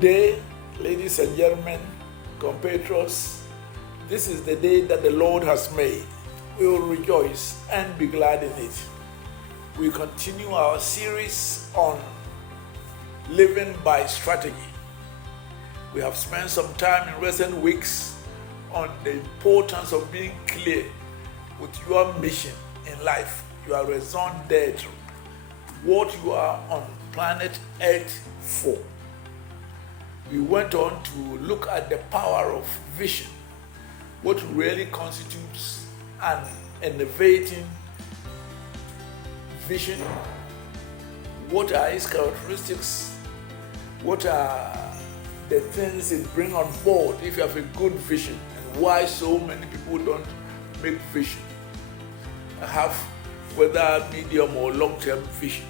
Good day, ladies and gentlemen, compatriots. This is the day that the Lord has made. We will rejoice and be glad in it. We continue our series on living by strategy. We have spent some time in recent weeks on the importance of being clear with your mission in life, your raison d'etre, what you are on planet Earth for. We went on to look at the power of vision, what really constitutes an innovating vision, what are its characteristics, what are the things it brings on board if you have a good vision, and why so many people don't make vision, have whether medium or long-term vision.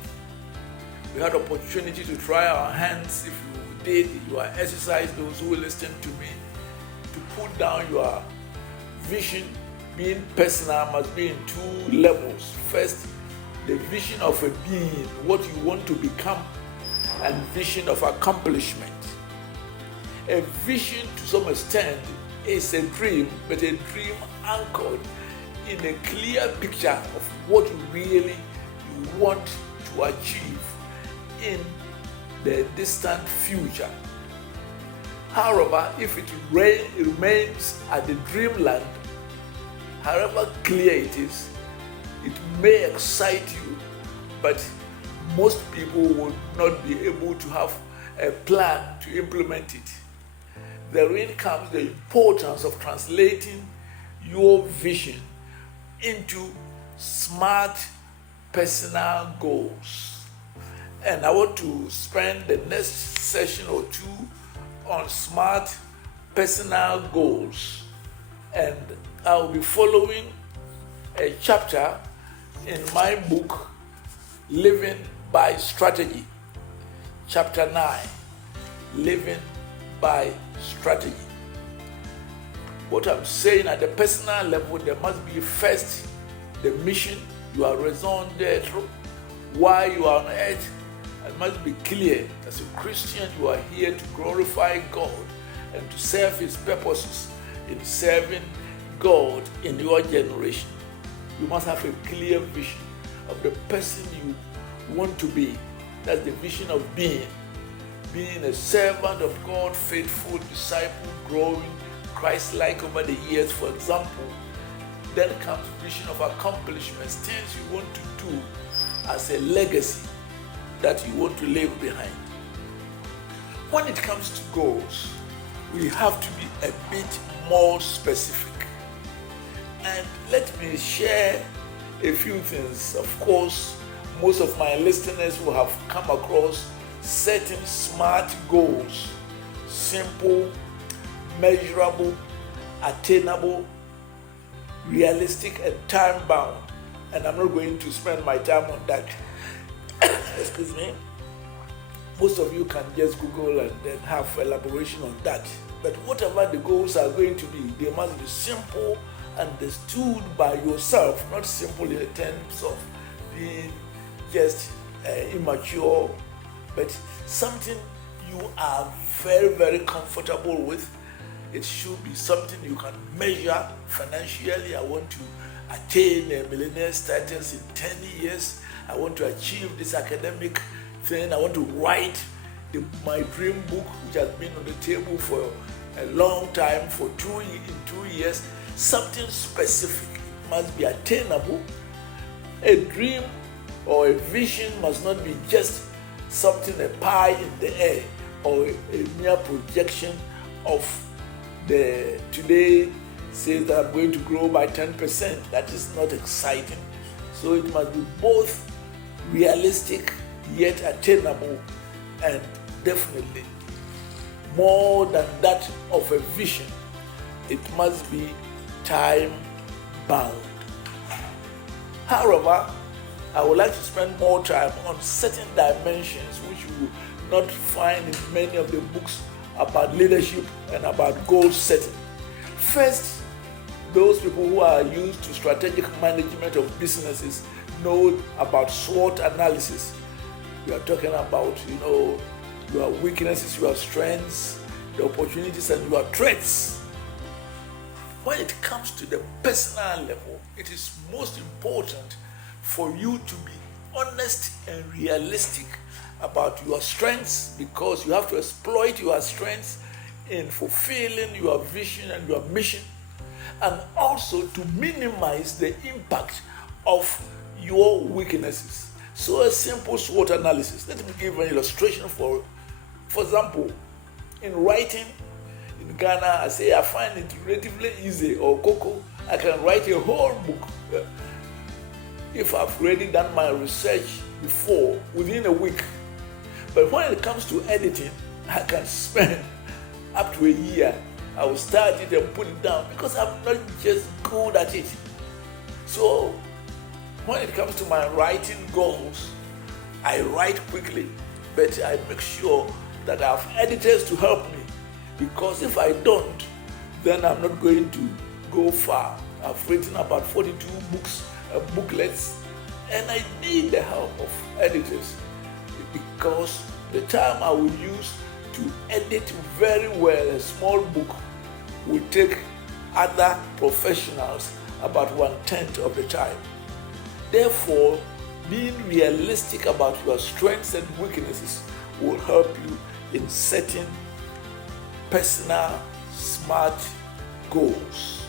We had opportunity to try our hands. If you did your exercise, those who listen to me, to put down your vision. Being personal must be in two levels. First, the vision of a being, what you want to become, and vision of accomplishment. A vision to some extent is a dream, but a dream anchored in a clear picture of what you really want to achieve in the distant future. However, if it remains at the dreamland, however clear it is, it may excite you, but most people will not be able to have a plan to implement it. Therein comes the importance of translating your vision into smart personal goals. And I want to spend the next session or two on smart personal goals. And I'll be following a chapter in my book, Living by Strategy. Chapter 9, Living by Strategy. What I'm saying at the personal level, there must be first the mission, your raison d'etre, why you are on earth. It must be clear. As a Christian, you are here to glorify God and to serve His purposes in serving God in your generation. You must have a clear vision of the person you want to be. That's the vision of being a servant of God, faithful disciple, growing Christ-like over the years, for example. Then comes vision of accomplishments, things you want to do as a legacy that you want to leave behind. When it comes to goals, we have to be a bit more specific. And let me share a few things. Of course, most of my listeners will have come across certain SMART goals: simple, measurable, attainable, realistic, and time-bound. And I'm not going to spend my time on that. Excuse me. Most of you can just Google and then have elaboration on that. But whatever the goals are going to be, they must be simple, understood by yourself, not simple in terms of being just immature, but something you are very, very comfortable with. It should be something you can measure financially. I want to attain a millionaire status in 10 years. I want to achieve this academic thing. I want to write my dream book, which has been on the table for a long time, for 2 years. Something specific must be attainable. A dream or a vision must not be just something, a pie in the air, or a mere projection of the today says that I'm going to grow by 10%. That is not exciting. So it must be both realistic yet attainable, and definitely more than that of a vision, it must be time bound. However, I would like to spend more time on certain dimensions which you will not find in many of the books about leadership and about goal setting. First, those people who are used to strategic management of businesses know about SWOT analysis. We are talking about, your weaknesses, your strengths, the opportunities, and your threats. When it comes to the personal level, it is most important for you to be honest and realistic about your strengths, because you have to exploit your strengths in fulfilling your vision and your mission, and also to minimize the impact of your weaknesses. So a simple SWOT analysis. Let me give an illustration. For example, in writing, in Ghana, I say I find it relatively easy, or Coco, I can write a whole book if I've already done my research before, within a week. But when it comes to editing, I can spend up to a year. I will start it and put it down because I'm not just good at it. So when it comes to my writing goals, I write quickly, but I make sure that I have editors to help me, because if I don't, then I'm not going to go far. I've written about 42 books, booklets, and I need the help of editors, because the time I will use to edit very well a small book will take other professionals about 1/10 of the time. Therefore, being realistic about your strengths and weaknesses will help you in setting personal, smart goals.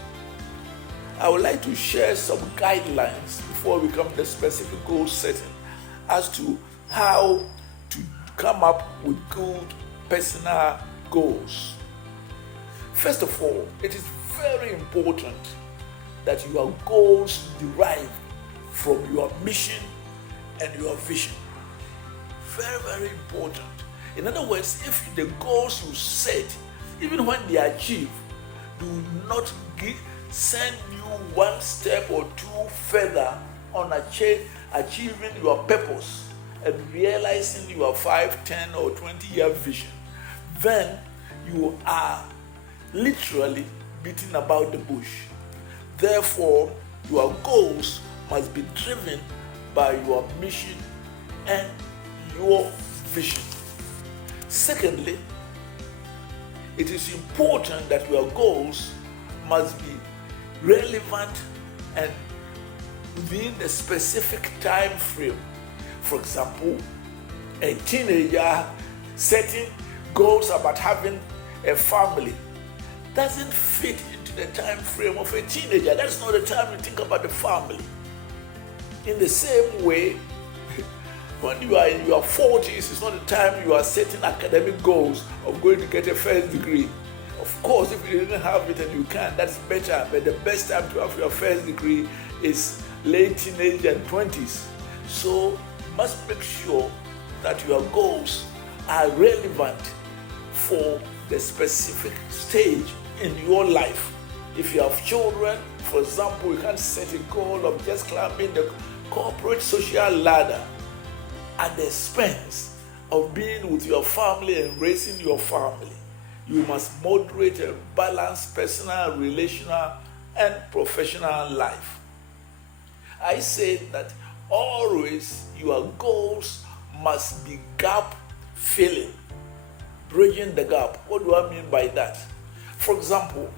I would like to share some guidelines before we come to the specific goal setting as to how to come up with good personal goals. First of all, it is very important that your goals derive from your mission and your vision. Very, very important. In other words, if the goals you set, even when they are achieved, do not send you one step or two further on achieving your purpose and realizing your 5, 10, or 20-year vision, then you are literally beating about the bush. Therefore, your goals must be driven by your mission and your vision. Secondly, it is important that your goals must be relevant and within the specific time frame. For example, a teenager setting goals about having a family doesn't fit into the time frame of a teenager. That's not the time you think about the family. In the same way, when you are in your 40s, it's not the time you are setting academic goals of going to get a first degree. Of course, if you didn't have it and you can, that's better. But the best time to have your first degree is late teenage and 20s. So you must make sure that your goals are relevant for the specific stage in your life. If you have children, for example, you can't set a goal of just climbing the corporate social ladder at the expense of being with your family and raising your family. You must moderate and balance personal, relational, and professional life. I say that always your goals must be gap filling, bridging the gap. What do I mean by that? For example,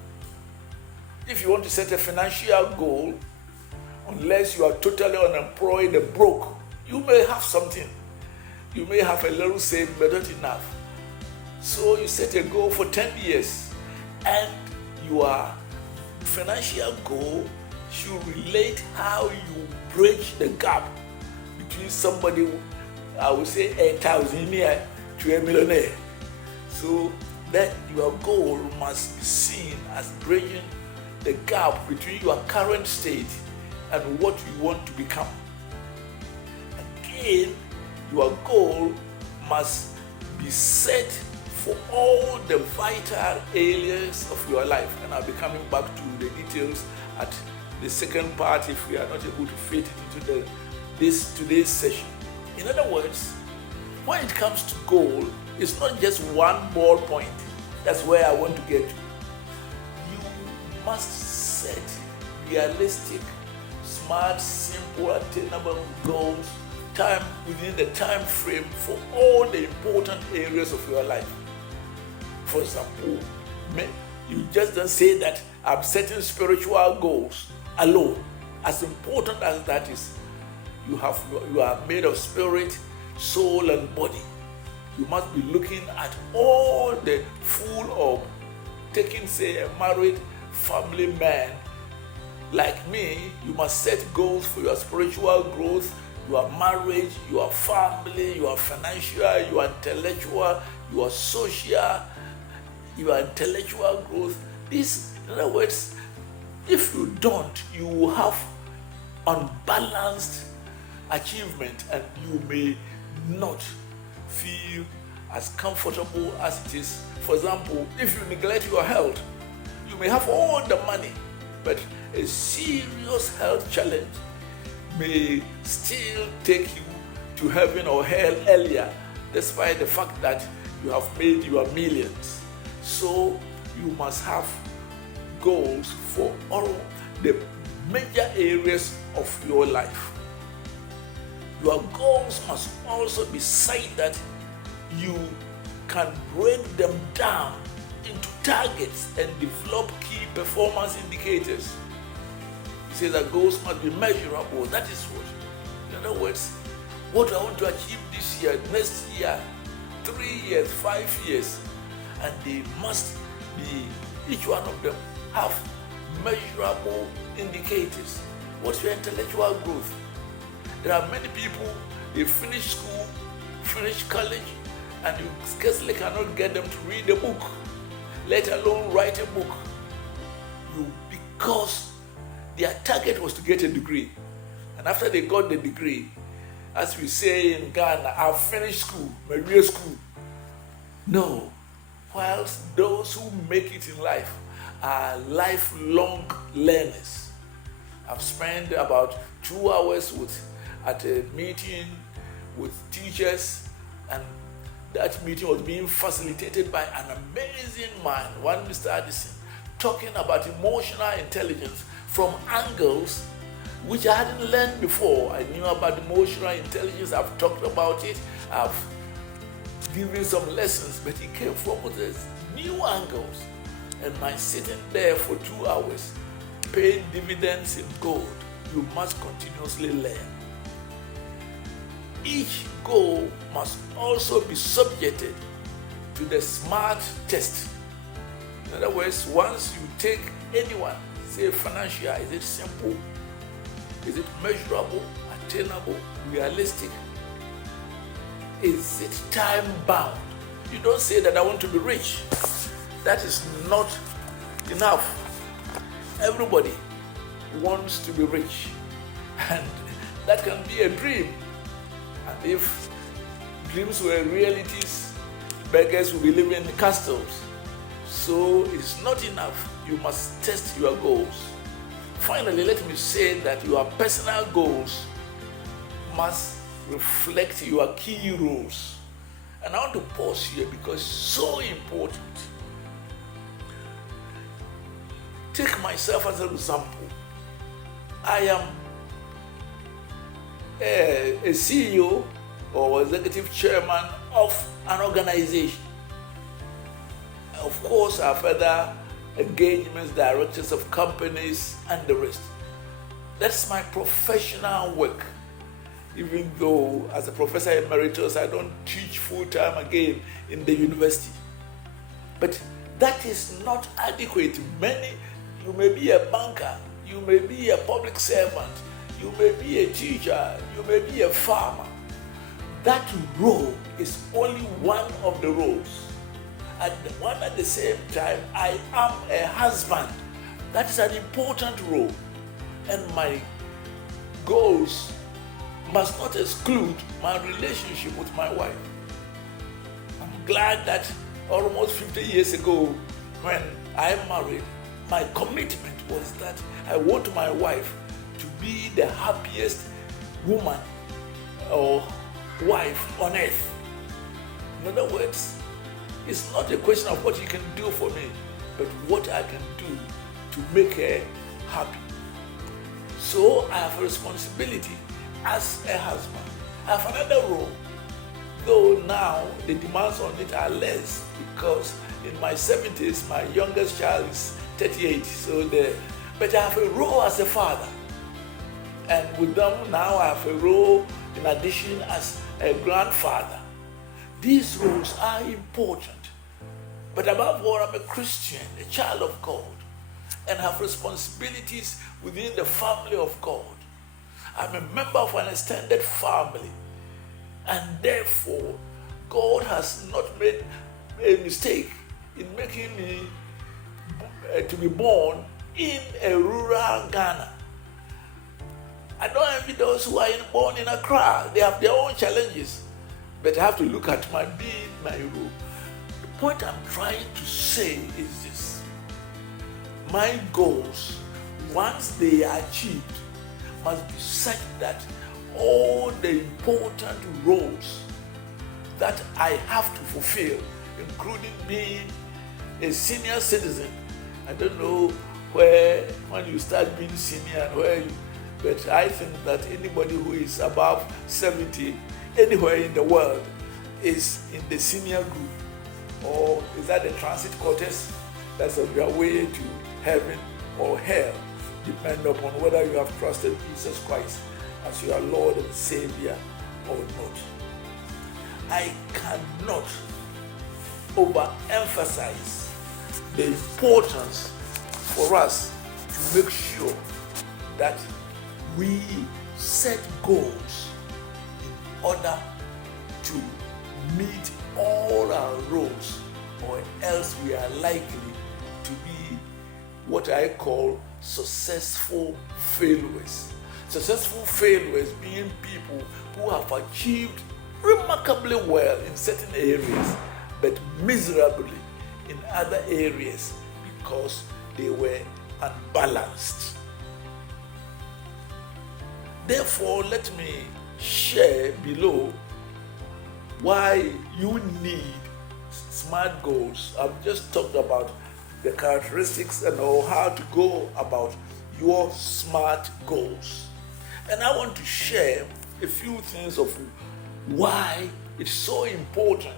if you want to set a financial goal, unless you are totally unemployed and broke, you may have something. You may have a little saving, but not enough. So you set a goal for 10 years, and your financial goal should relate how you bridge the gap between somebody, I would say, a thousandaire to a millionaire. So that your goal must be seen as bridging the gap between your current state and what you want to become. Again, your goal must be set for all the vital areas of your life. And I'll be coming back to the details at the second part if we are not able to fit it into today's session. In other words, when it comes to goal, it's not just one ball point. That's where I want to get to. You must set realistic, smart, simple, attainable goals within the time frame for all the important areas of your life. For example, you just don't say that I'm setting spiritual goals alone. As important as that is, you are made of spirit, soul, and body. You must be looking at all the full of taking, say, a married family man like me. You must set goals for your spiritual growth, your marriage, your family, your financial, your intellectual, your social, your intellectual growth. This, in other words, if you don't, you will have unbalanced achievement and you may not feel as comfortable as it is. For example, if you neglect your health, you may have all the money, but a serious health challenge may still take you to heaven or hell earlier, despite the fact that you have made your millions. So you must have goals for all the major areas of your life. Your goals must also be such that you can break them down into targets and develop key performance indicators. He says that goals must be measurable. That is what. In other words, what I want to achieve this year, next year, 3 years, 5 years, and they must be, each one of them have measurable indicators. What's your intellectual growth? There are many people, they finish school, finish college, and you scarcely cannot get them to read a book, let alone write a book. Because their target was to get a degree. And after they got the degree, as we say in Ghana, I've finished school, my real school. No. Whilst those who make it in life are lifelong learners. I've spent about 2 hours at a meeting with teachers, and that meeting was being facilitated by an amazing man, one Mr. Addison, talking about emotional intelligence from angles which I hadn't learned before. I knew about emotional intelligence, I've talked about it, I've given some lessons, but he came from with new angles. And my sitting there for 2 hours, paying dividends in gold, you must continuously learn. Each goal must also be subjected to the SMART test. In other words, once you take anyone, say financial, is it simple? Is it measurable, attainable, realistic? Is it time bound? You don't say that I want to be rich. That is not enough. Everybody wants to be rich, and that can be a dream. And if dreams were realities, beggars will be living in castles. So it's not enough. You must test your goals. Finally, let me say that your personal goals must reflect your key roles. And I want to pause here because it's so important. Take myself as an example. I am a CEO or executive chairman of an organization. Of course, I have other engagements, directors of companies, and the rest. That's my professional work. Even though, as a professor emeritus, I don't teach full-time again in the university. But that is not adequate. You may be a banker, you may be a public servant, you may be a teacher, you may be a farmer. That role is only one of the roles. At the same time, I am a husband. That is an important role. And my goals must not exclude my relationship with my wife. I'm glad that almost 50 years ago, when I married, my commitment was that I want my wife to be the happiest woman or wife on earth. In other words, it's not a question of what you can do for me, but what I can do to make her happy. So I have a responsibility as a husband, I have another role, though now the demands on it are less because in my 70s, my youngest child is 38. But I have a role as a father. And with them now I have a role in addition as a grandfather. These roles are important. But above all, I'm a Christian, a child of God, and have responsibilities within the family of God. I'm a member of an extended family, and therefore, God has not made a mistake in making me to be born in a rural Ghana. I don't envy those who are born in Accra. They have their own challenges, but I have to look at my role. The point I'm trying to say is this: my goals, once they are achieved, must be such that all the important roles that I have to fulfill, including being a senior citizen. I don't know when you start being senior and but I think that anybody who is above 70 anywhere in the world is in the senior group. Or is that the transit cortex? That's on your way to heaven or hell, depending upon whether you have trusted Jesus Christ as your Lord and Savior or not. I cannot overemphasize the importance for us to make sure that we set goals in order to meet all our roles, or else we are likely to be what I call successful failures. Successful failures being people who have achieved remarkably well in certain areas, but miserably in other areas because they were unbalanced. Therefore, let me share below why you need SMART goals. I've just talked about the characteristics and how to go about your SMART goals. And I want to share a few things of why it's so important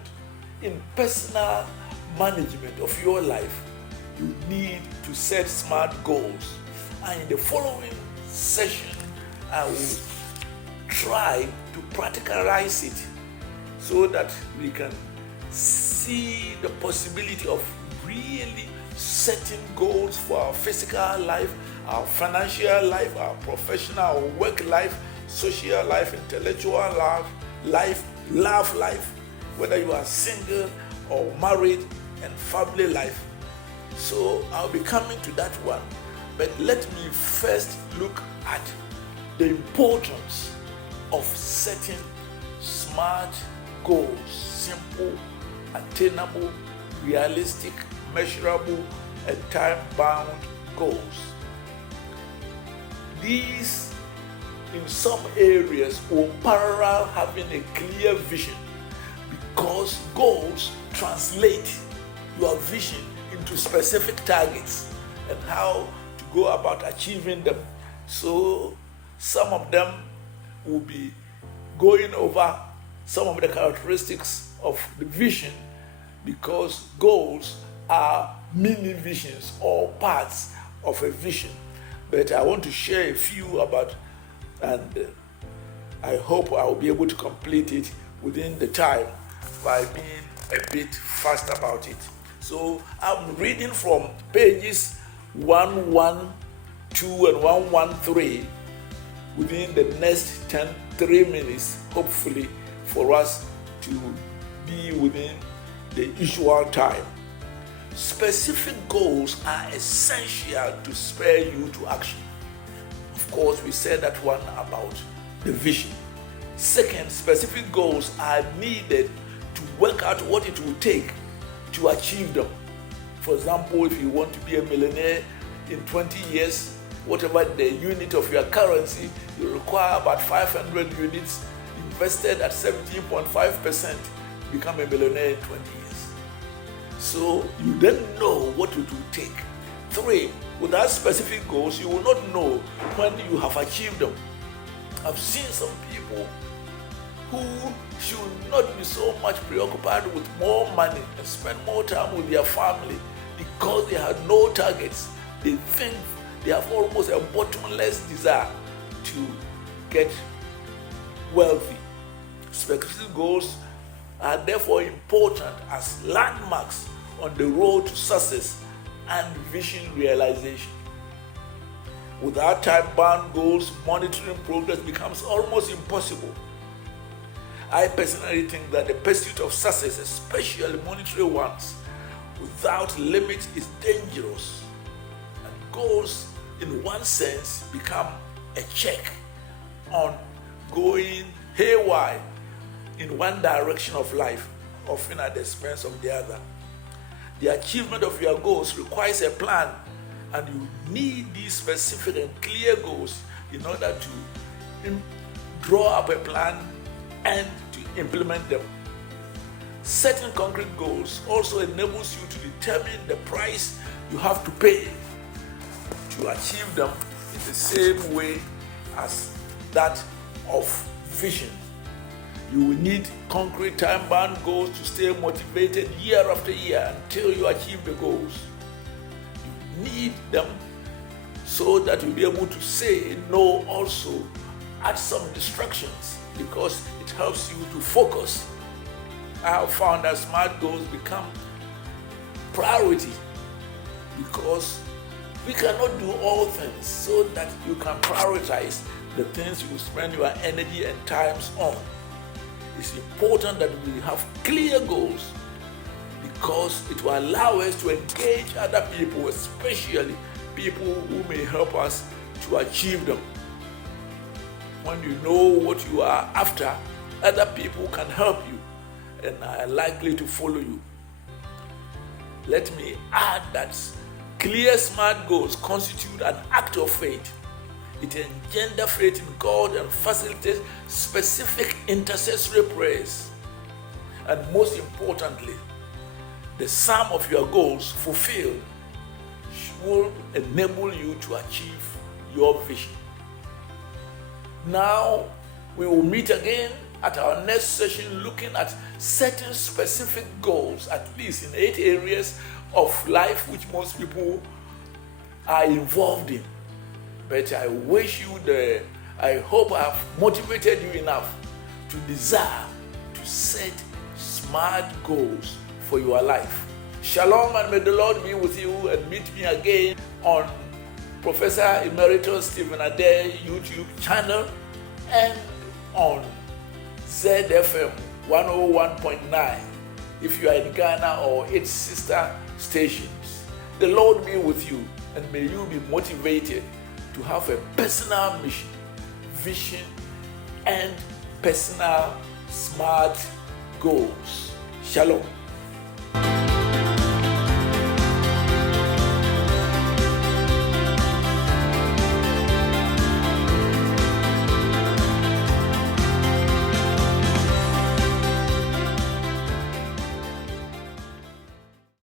in personal management of your life. You need to set SMART goals. And in the following session, I will try to practicalize it so that we can see the possibility of really setting goals for our physical life, our financial life, our professional or work life, social life, intellectual life, love life, whether you are single or married, and family life. So I'll be coming to that one. But let me first look at the importance of setting SMART goals: simple, attainable, realistic, measurable, and time-bound goals. These, in some areas, will parallel having a clear vision, because goals translate your vision into specific targets and how to go about achieving them. So some of them will be going over some of the characteristics of the vision, because goals are mini visions or parts of a vision. But I want to share a few about, and I hope I will be able to complete it within the time by being a bit fast about it. So I'm reading from pages 112 and 113 within the next 3 minutes, hopefully, for us to be within the usual time. Specific goals are essential to spur you to action. Of course, we said that one about the vision. Second, specific goals are needed to work out what it will take to achieve them. For example, if you want to be a millionaire in 20 years, whatever the unit of your currency, you require about 500 units invested at 17.5%, become a millionaire in 20 years. So you then know what it will take. 3, without specific goals, you will not know when you have achieved them. I've seen some people who should not be so much preoccupied with more money and spend more time with their family because they have no targets. They think they have almost a bottomless desire to get wealthy. Specific goals are therefore important as landmarks on the road to success and vision realization. Without time-bound goals, monitoring progress becomes almost impossible. I personally think that the pursuit of success, especially monetary ones, without limit is dangerous. And goals, in one sense, become a check on going haywire in one direction of life, often at the expense of the other. The achievement of your goals requires a plan, and you need these specific and clear goals in order to draw up a plan and to implement them. Setting concrete goals also enables you to determine the price you have to pay to achieve them in the same way as that of vision. You will need concrete time-bound goals to stay motivated year after year until you achieve the goals. You need them so that you'll be able to say no also at some distractions, because it helps you to focus. I have found that SMART goals become priority because we cannot do all things, so that you can prioritize the things you spend your energy and times on. It's important that we have clear goals because it will allow us to engage other people, especially people who may help us to achieve them. When you know what you are after, other people can help you and are likely to follow you. Let me add that clear SMART goals constitute an act of faith. It engenders faith in God and facilitates specific intercessory prayers. And most importantly, the sum of your goals fulfilled will enable you to achieve your vision. Now, we will meet again at our next session looking at certain specific goals, at least in 8 areas of life which most people are involved in. But I hope I have motivated you enough to desire to set SMART goals for your life. Shalom, and may the Lord be with you, and meet me again on Professor Emeritus Stephen Adei YouTube channel and on ZFM 101.9 if you are in Ghana or its sister stations. The Lord be with you, and may you be motivated to have a personal mission, vision, and personal SMART goals. Shalom.